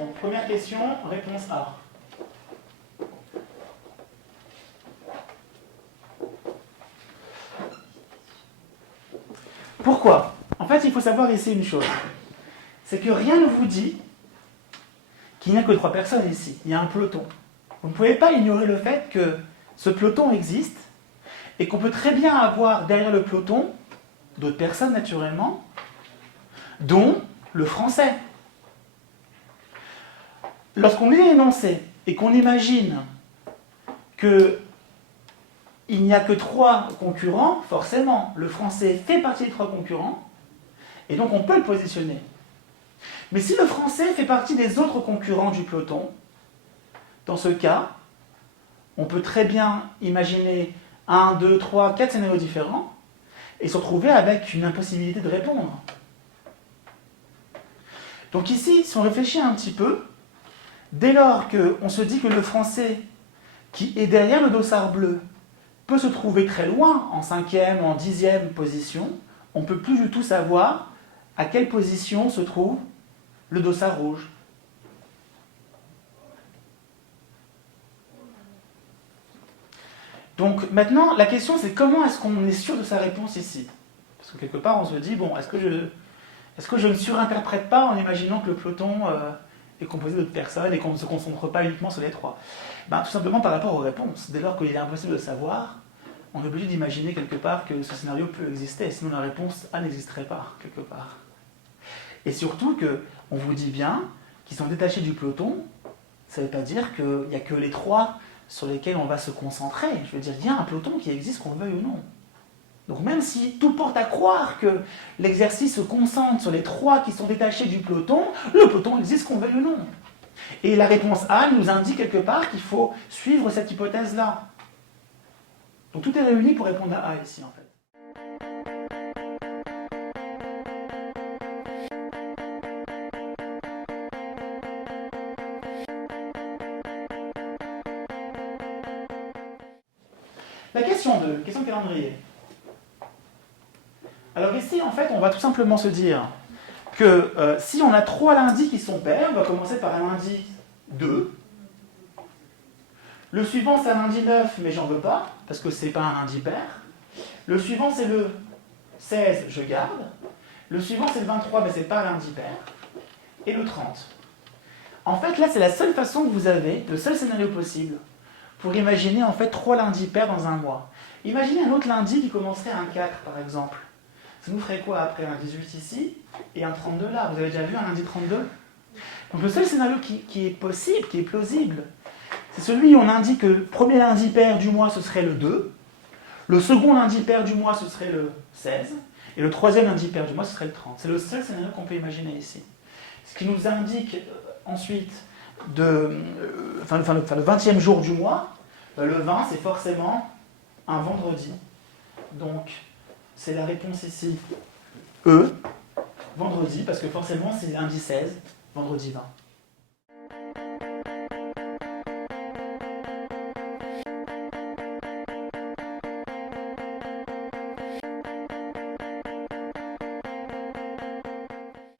Donc, première question, réponse A. Pourquoi? En fait, il faut savoir ici une chose. C'est que rien ne vous dit qu'il n'y a que 3 personnes ici. Il y a un peloton. Vous ne pouvez pas ignorer le fait que ce peloton existe et qu'on peut très bien avoir derrière le peloton d'autres personnes naturellement, dont le français. Lorsqu'on lit l'énoncé et qu'on imagine qu'il n'y a que 3 concurrents, forcément, le français fait partie des 3 concurrents, et donc on peut le positionner. Mais si le français fait partie des autres concurrents du peloton, dans ce cas, on peut très bien imaginer 1, 2, 3, 4 scénarios différents et se retrouver avec une impossibilité de répondre. Donc ici, si on réfléchit un petit peu, dès lors qu'on se dit que le français qui est derrière le dossard bleu peut se trouver très loin, en 5e, en 10e position, on ne peut plus du tout savoir à quelle position se trouve le dossard rouge. Donc maintenant, la question c'est comment est-ce qu'on est sûr de sa réponse ici? Parce que quelque part on se dit, bon, est-ce que je ne surinterprète pas en imaginant que le peloton est composé d'autres personnes et qu'on ne se concentre pas uniquement sur les 3? Ben, tout simplement par rapport aux réponses. Dès lors qu'il est impossible de savoir, on est obligé d'imaginer quelque part que ce scénario peut exister, sinon la réponse A n'existerait pas, quelque part. Et surtout qu'on vous dit bien qu'ils sont détachés du peloton, ça ne veut pas dire qu'il n'y a que les 3 sur lesquels on va se concentrer. Je veux dire, il y a un peloton qui existe, qu'on le veuille ou non. Donc même si tout porte à croire que l'exercice se concentre sur les 3 qui sont détachés du peloton, le peloton existe, qu'on le veuille ou non. Et la réponse A nous indique quelque part qu'il faut suivre cette hypothèse-là. Donc tout est réuni pour répondre à A ici, en fait. La question 2, question de calendrier. Alors ici, en fait, on va tout simplement se dire que si on a 3 lundis qui sont pairs, on va commencer par un lundi 2. Le suivant, c'est un lundi 9, mais j'en veux pas, parce que c'est pas un lundi pair. Le suivant, c'est le 16, je garde. Le suivant, c'est le 23, mais c'est pas un lundi pair. Et le 30. En fait, là, c'est la seule façon que vous avez, le seul scénario possible, pour imaginer en fait 3 lundis pairs dans un mois. Imaginez un autre lundi qui commencerait un 4 par exemple. Ça nous ferait quoi après un 18 ici et un 32 là? Vous avez déjà vu un lundi 32? Donc le seul scénario qui est possible, qui est plausible, c'est celui où on indique que le premier lundi pair du mois ce serait le 2, le second lundi pair du mois ce serait le 16, et le troisième lundi pair du mois ce serait le 30. C'est le seul scénario qu'on peut imaginer ici. Ce qui nous indique ensuite le 20e jour du mois, le 20 c'est forcément un vendredi. Donc c'est la réponse ici, E, vendredi, parce que forcément c'est lundi 16, vendredi 20.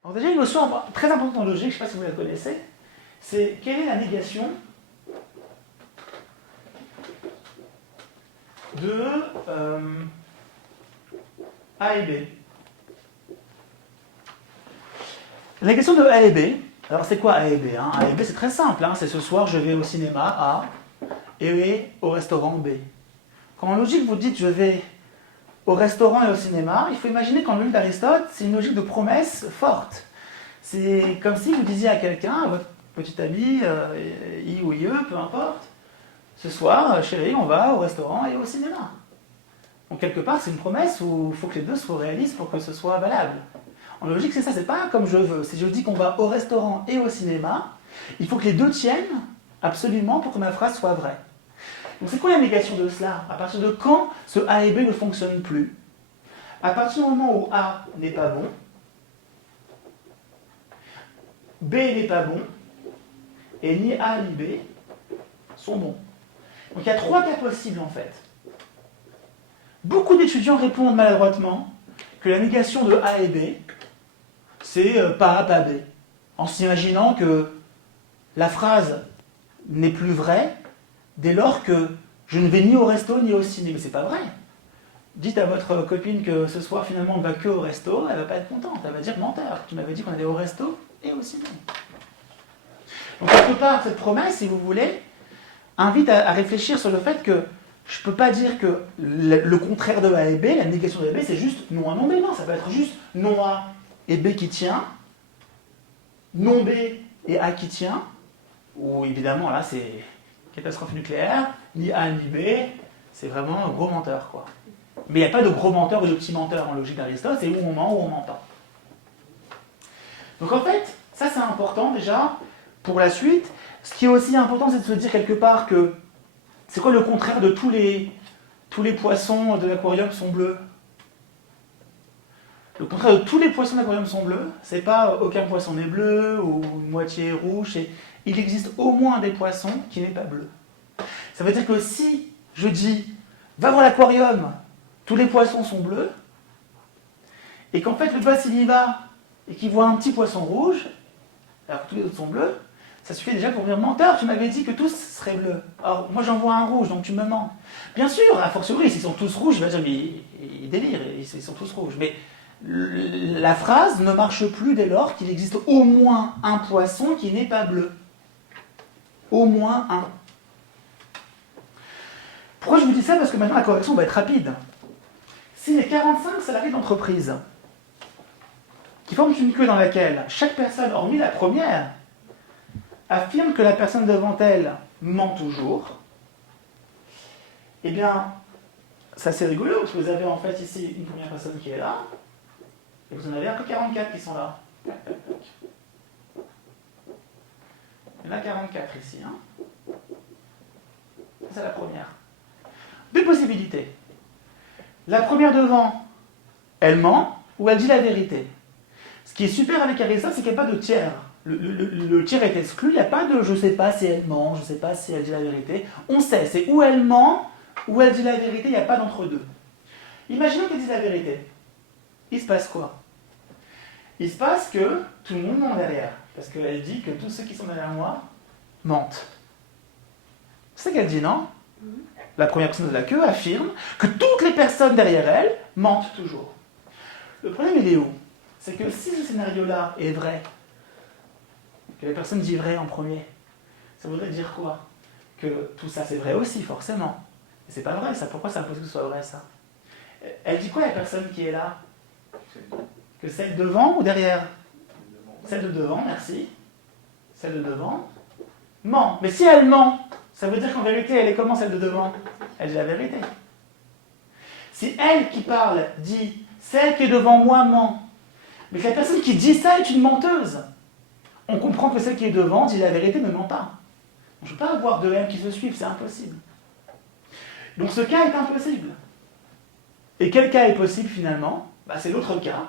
Alors déjà une notion très importante en logique, je ne sais pas si vous la connaissez, c'est quelle est la négation de A et B. La négation de A et B, alors c'est quoi A et B? A et B c'est très simple, c'est ce soir je vais au cinéma A et au restaurant B. Quand en logique vous dites je vais au restaurant et au cinéma, il faut imaginer qu'en logique d'Aristote, c'est une logique de promesse forte. C'est comme si vous disiez à quelqu'un, à votre petit ami, I ou IE, peu importe, ce soir, chérie, on va au restaurant et au cinéma. Donc quelque part, c'est une promesse où il faut que les deux soient réalistes pour que ce soit valable. En logique, c'est ça, c'est pas comme je veux. Si je dis qu'on va au restaurant et au cinéma, il faut que les deux tiennent absolument pour que ma phrase soit vraie. Donc c'est quoi la négation de cela? À partir de quand ce A et B ne fonctionnent plus? À partir du moment où A n'est pas bon, B n'est pas bon, et ni A ni B sont bons. Donc il y a 3 cas possibles en fait. Beaucoup d'étudiants répondent maladroitement que la négation de A et B, c'est pas A, pas B, en s'imaginant que la phrase n'est plus vraie dès lors que je ne vais ni au resto ni au ciné. Mais c'est pas vrai. Dites à votre copine que ce soir, finalement, on ne va que au resto, elle va pas être contente. Elle va dire menteur. Tu m'avais dit qu'on allait au resto et au ciné. Donc, quelque part, cette promesse, si vous voulez, invite à réfléchir sur le fait que je ne peux pas dire que le contraire de A et B, la négation de A et B, c'est juste non A, non B. Non, ça peut être juste non A et B qui tient, non B et A qui tient, ou évidemment, là, c'est catastrophe nucléaire, ni A ni B, c'est vraiment un gros menteur, quoi. Mais il n'y a pas de gros menteur ou de petit menteur en logique d'Aristote, c'est où on ment ou on ment pas. Donc en fait, ça c'est important déjà pour la suite. Ce qui est aussi important, c'est de se dire quelque part que c'est quoi le contraire de tous les poissons de l'aquarium sont bleus? Le contraire de tous les poissons de l'aquarium sont bleus, c'est pas aucun poisson n'est bleu ou moitié rouge, il existe au moins des poissons qui n'est pas bleu. Ça veut dire que si je dis va voir l'aquarium, tous les poissons sont bleus, et qu'en fait le gosse il y va et qu'il voit un petit poisson rouge, alors que tous les autres sont bleus, ça suffit déjà pour dire menteur, tu m'avais dit que tous seraient bleus. Alors moi j'en vois un rouge, donc tu me mens. Bien sûr, a fortiori, s'ils sont tous rouges, il va dire mais il délire, ils sont tous rouges. Mais la phrase ne marche plus dès lors qu'il existe au moins un poisson qui n'est pas bleu. Au moins un. Pourquoi je vous dis ça? Parce que maintenant la correction va être rapide. Si les 45 salariés d'entreprise qui forment une queue dans laquelle chaque personne, hormis la première, affirme que la personne devant elle ment toujours, eh bien, ça c'est rigolo, parce que vous avez en fait ici une première personne qui est là, et vous en avez un peu 44 qui sont là. Il y en a 44 ici. Hein. C'est la première. Deux possibilités. La première devant, elle ment ou elle dit la vérité. Ce qui est super avec Aristote, c'est qu'il n'y a pas de tiers. Le tiers est exclu, il n'y a pas de je ne sais pas si elle ment, je ne sais pas si elle dit la vérité. On sait, c'est où elle ment, ou elle dit la vérité, il n'y a pas d'entre-deux. Imaginons qu'elle dise la vérité. Il se passe quoi? Il se passe que tout le monde ment derrière. Parce qu'elle dit que tous ceux qui sont derrière moi mentent. C'est ce qu'elle dit, non? La première personne de la queue affirme que toutes les personnes derrière elle mentent toujours. Le problème, il est où? C'est que si ce scénario-là est vrai, que la personne dit vrai en premier, ça voudrait dire quoi? Que tout ça c'est vrai aussi, forcément. Mais c'est pas vrai, ça. Pourquoi c'est impossible que ce soit vrai, ça? Elle dit quoi, la personne qui est là? Que celle devant ou derrière? Celle de devant, merci. Celle de devant ment. Mais si elle ment, ça veut dire qu'en vérité, elle est comment, celle de devant? Elle dit la vérité. Si elle qui parle dit celle qui est devant moi ment, mais que la personne qui dit ça est une menteuse, on comprend que celle qui est devant dit la vérité, ne ment pas. On ne peut pas avoir deux M qui se suivent, c'est impossible. Donc ce cas est impossible. Et quel cas est possible finalement? C'est l'autre cas.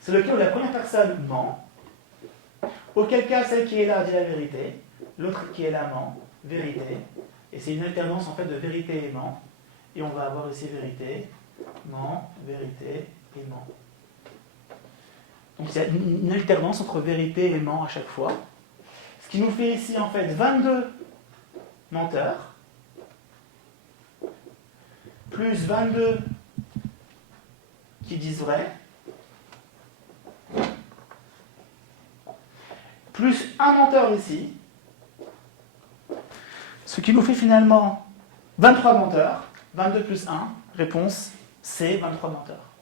C'est le cas où la première personne ment, auquel cas celle qui est là dit la vérité, l'autre qui est là ment, vérité. Et c'est une alternance en fait de vérité et ment. Et on va avoir ici vérité, ment, vérité et ment. Donc il y a une alternance entre vérité et ment à chaque fois. Ce qui nous fait ici en fait 22 menteurs, plus 22 qui disent vrai, plus un menteur ici, ce qui nous fait finalement 23 menteurs, 22 plus 1, réponse C, 23 menteurs.